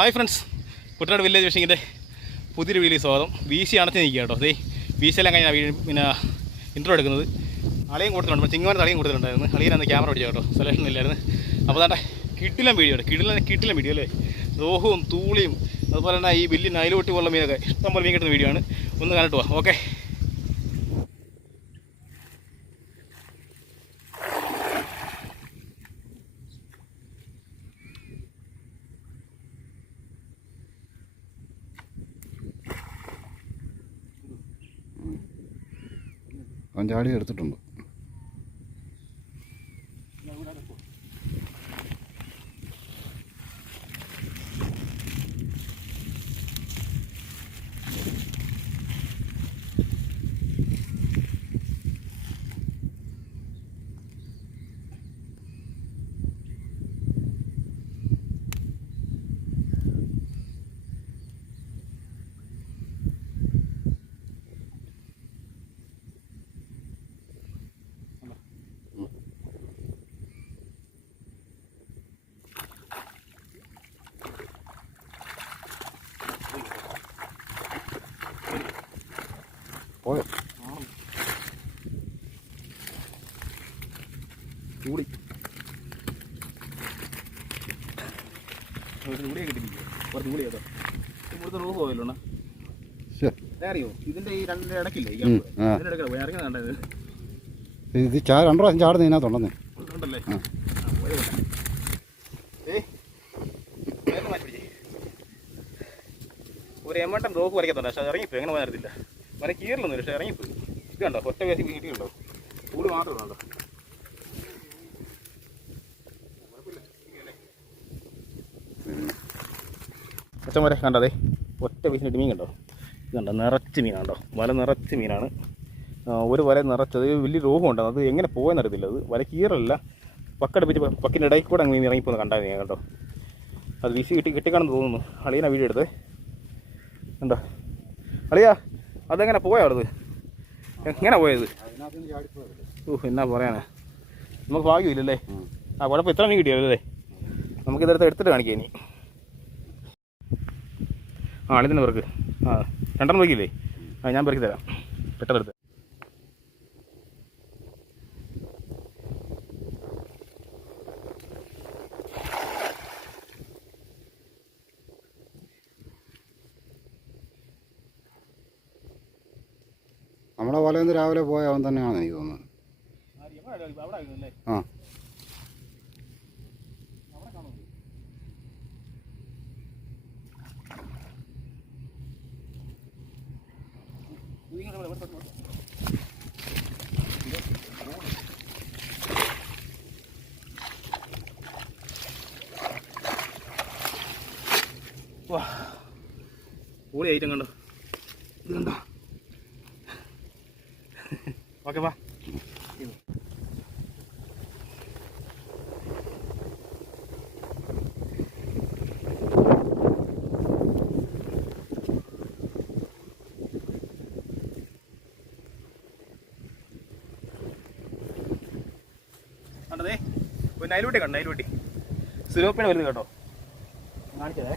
Hi friends. Kuttanad village ഫിഷിങ്ങിന്റെ പുതിയൊരു വീലി സ്വാഗതം. വീശി അണച്ച് നിൽക്കുക കേട്ടോ. ദേ വീശിയെല്ലാം കഴിഞ്ഞാൽ പിന്നെ ഇൻട്രോ എടുക്കുന്നത്. അളിയും കൊടുത്തിട്ടുണ്ട്. ചിങ്ങമാൻ അളിയും കൊടുത്തിട്ടുണ്ടായിരുന്നു. അളിയൻ അന്ന് ക്യാമറ പിടിച്ചു കേട്ടോ. സെലക്ഷൻ ഇല്ലായിരുന്നു. അപ്പോൾ തന്നെ കിട്ടിലും വീഡിയോ കിടിലം കിട്ടിലും വീഡിയോ അല്ലേ? ദോഹവും തൂളിയും അതുപോലെ തന്നെ ഈ വലിയ നൈലോട്ടി പോലുള്ള മീനൊക്കെ ഇഷ്ടം പോലെ മീൻ കിട്ടുന്ന വീഡിയോ ആണ്. ഒന്ന് കണ്ടിട്ട് പോവാം. ഓക്കെ ചാടി എടുത്തിട്ടുണ്ട് പോയോ കേട്ടോ ഇവിടുത്തെ പോയല്ലോ അറിയോ? ഇതിന്റെ ഈ രണ്ട് ഇടക്കില്ലേ? ഇതിന്റെ ഇടയ്ക്ക് ഇറങ്ങി കണ്ടത് ഇത്. ചാ രണ്ടു പ്രാവശ്യം ചാടുന്ന ഇതിനകത്തുണ്ടെന്നേ. ഉണ്ടല്ലേ. ഒരു എമ്മട്ടം റോപ്പ് വരയ്ക്കത്തുണ്ട്. പക്ഷെ ഇറങ്ങിപ്പോയി. എങ്ങനെ പോകാനില്ല മന കീറിലൊന്നും പക്ഷെ ഇറങ്ങിപ്പോയി. ഇത് കണ്ടോ? ഒറ്റ വേസി വീട്ടിലുണ്ടോ? ചൂട് മാത്രമേ ഉള്ളൂ അച്ഛന്മാരെ കണ്ടതേ ഒറ്റ പീസിനിട്ട് മീൻ കണ്ടോ? ഇത് കണ്ടോ? നിറച്ച് മീനാണ്ടോ വല നിറച്ച് മീനാണ്. ഒരു വല നിറച്ചത്. വലിയ രോഗം ഉണ്ടാകും അത് എങ്ങനെ പോകാനറിയത്തില്ല അത്. വല കീറല്ല. പക്കടുപ്പിച്ച് പക്കിന്റെ ഇടയിൽ കൂടെ അങ്ങ് ഇറങ്ങിപ്പോന്ന് കണ്ടാൽ ഞാൻ കേട്ടോ അത് വിസി കിട്ടി കിട്ടിക്കാണെന്ന് തോന്നുന്നു. അളിയനാ വീഡിയോ എടുത്തത്. കണ്ടോ? അളിയാ അതെങ്ങനെ പോയോ അത് എങ്ങനെ പോയത്? ഓ എന്നാ പറയാനാ. നമുക്ക് ഭാഗ്യമില്ലല്ലേ. ആ കുഴപ്പം ഇത്ര മീൻ കിട്ടിയല്ലേ നമുക്കിതെടുത്ത് എടുത്തിട്ട് കാണിക്കാം ഇനി. ആ അളി തന്നെ പെറുക്ക് ആ രണ്ടെണ്ണം നോക്കിയില്ലേ ആ ഞാൻ പെറുക്കി തരാം. പെട്ടെന്ന് എടുത്ത് നമ്മുടെ പോലെ നിന്ന് രാവിലെ പോയ അവൻ തന്നെയാണെന്ന് എനിക്ക് തോന്നുന്നത് ആ. വാ. കൂടി ഐറ്റം കണ്ടോ? ഇത് കണ്ടോ ഓക്കെ വാ കണ്ടതേ ഒരു നൈലൂട്ടി കണ്ടോ നൈലൂട്ടി. സിലോപ്പിനെ വരുന്നത് കേട്ടോ. കാണിച്ചതേ.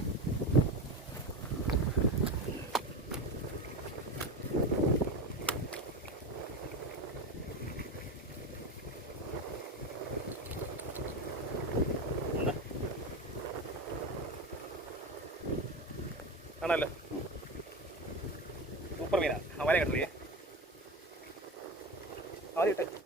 ആണല്ലോ. സൂപ്പർ മീനാ. അവരെ കണ്ടില്ലേ ആദ്യം ഇട്ടെ.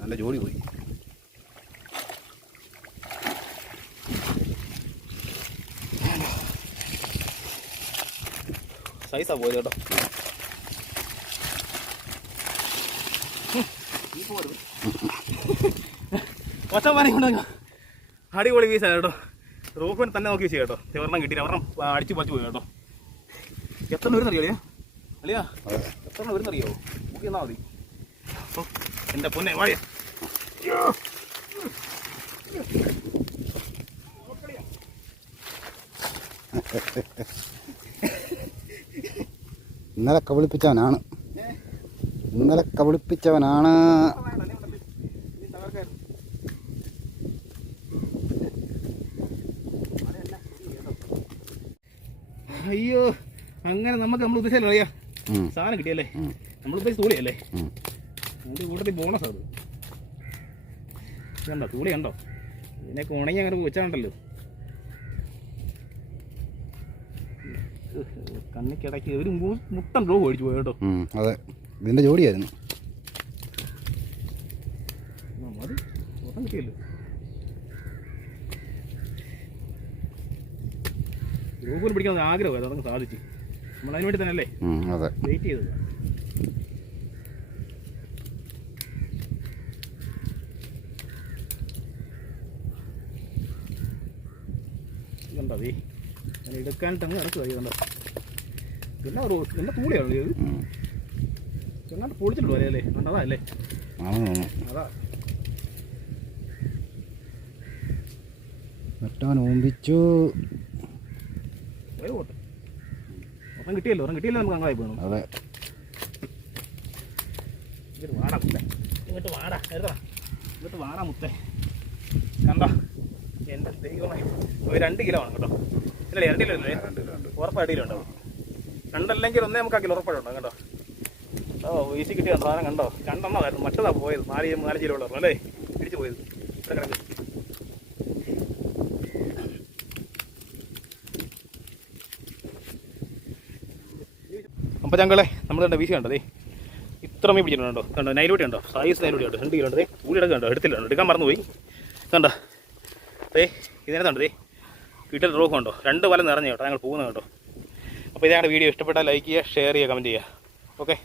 നല്ല ജോലി പോയി. സൈസാ പോയത് കേട്ടോ. ഒച്ചമാനെ കൊണ്ടു അടിപൊളി പീസാണ് കേട്ടോ. റോഫിന് തന്നെ നോക്കി വെച്ചു കേട്ടോ. ഒരെണ്ണം കിട്ടിയില്ല. ഒരെണ്ണം അടിച്ചു അടിച്ച് പോയി കേട്ടോ. എത്ര വരുന്നറിയോ അളിയാ എത്ര വരുന്നറിയോ? നോക്കി എന്നാ മതി. എന്റെ പൊന്നെ വായ ഇന്നലെ കബളിപ്പിച്ചവനാണ്. ഇന്നലെ കബളിപ്പിച്ചവനാണ്. അയ്യോ അങ്ങനെ നമുക്ക് നമ്മൾ ഉദ്ദേശമല്ലോ അറിയാ സാധനം കിട്ടിയല്ലേ? നമ്മളിപ്പോ തൂളിയല്ലേ? തൂളി കൂട്ടത്തിൽ അത് ഇത് കണ്ടോ? തൂളി കണ്ടോ? ഇതിനൊക്കെ ഉണങ്ങി അങ്ങനെ വെച്ചാണ്ടല്ലോ കണ്ണിക്കിടയ്ക്ക് ഒരു മുട്ടം മുട്ടൻ റോ മേടിച്ചു പോയി കേട്ടോ. അതെ. ഇതിന്റെ ജോഡിയായിരുന്നു. കിട്ടിയല്ലോ. ഗ്രൂപ്പിൽ പിടിക്കാൻ ആഗ്രഹമായിരുന്നു അതങ്ങ് സാധിച്ചു. അതെ. കണ്ടോ ഈ പിന്നെ ഒരു പിന്നെ തൂളിയാണ് ഇത്? പൊളിച്ചിട്ട് അല്ലേ? അതാ അതാ. മറ്റവൻ ഓമ്പിച്ചു. ഒരു ഒരെണ്ണം കിട്ടിയല്ലോ കിട്ടിയല്ലോ നമുക്ക് അങ്ങായി പോകണം അതെ. ഇങ്ങോട്ട് വാടാ മുത്തേ. ഇങ്ങോട്ട് വാടാ എടുത്തടാ ഇങ്ങോട്ട് വാടാ മുത്തേ. കണ്ടോ? എന്റെ ദൈവമായി ഒരു രണ്ട് കിലോ ആണ് കേട്ടോ. ഇല്ല രണ്ട് കിലോ അല്ലേ ഉറപ്പായിട്ട് കിലോ ഉണ്ടാവും രണ്ടല്ലെങ്കിൽ ഒന്നേ മുക്കാൽ കിലോ ഉറപ്പായിട്ടുണ്ടോ? കേട്ടോ ഓ വീശി കിട്ടിയ സാധനം കണ്ടോ? രണ്ടെണ്ണമായിരുന്നു മറ്റതാ പോയത്. നാല് നാല് കിലോ ഉള്ളൂ അല്ലേ? പിടിച്ചു പോയത്. ഇവിടെ കിടക്ക്. അപ്പോൾ ഞങ്ങളെ നമ്മൾ കണ്ട വീശി കണ്ടതേ ഇത്ര മീൻ പിടിച്ചിട്ടുണ്ടോ കണ്ടോ? നൈലൂട്ടി ഉണ്ടോ സൈസ് നൈലോട്ടി ഉണ്ടോ രണ്ട് കിലോ ഉണ്ടേ കൂടി കണ്ടോ? എടുത്തില്ല എടുക്കാൻ മറന്നുപോയി. കണ്ടോ? ദേ ഇതിനകത്തുണ്ട് ദേ? വീട്ടിൽ റോഹ് ഉണ്ടോ? രണ്ട് വല നിറഞ്ഞ കേട്ടോ ഞങ്ങൾ പോകുന്നത് കേട്ടോ അപ്പോൾ ഇതാണ് വീഡിയോ. ഇഷ്ടപ്പെട്ടാൽ ലൈക്ക് ചെയ്യുക ഷെയർ ചെയ്യുക കമന്റ് ചെയ്യുക. ഓക്കെ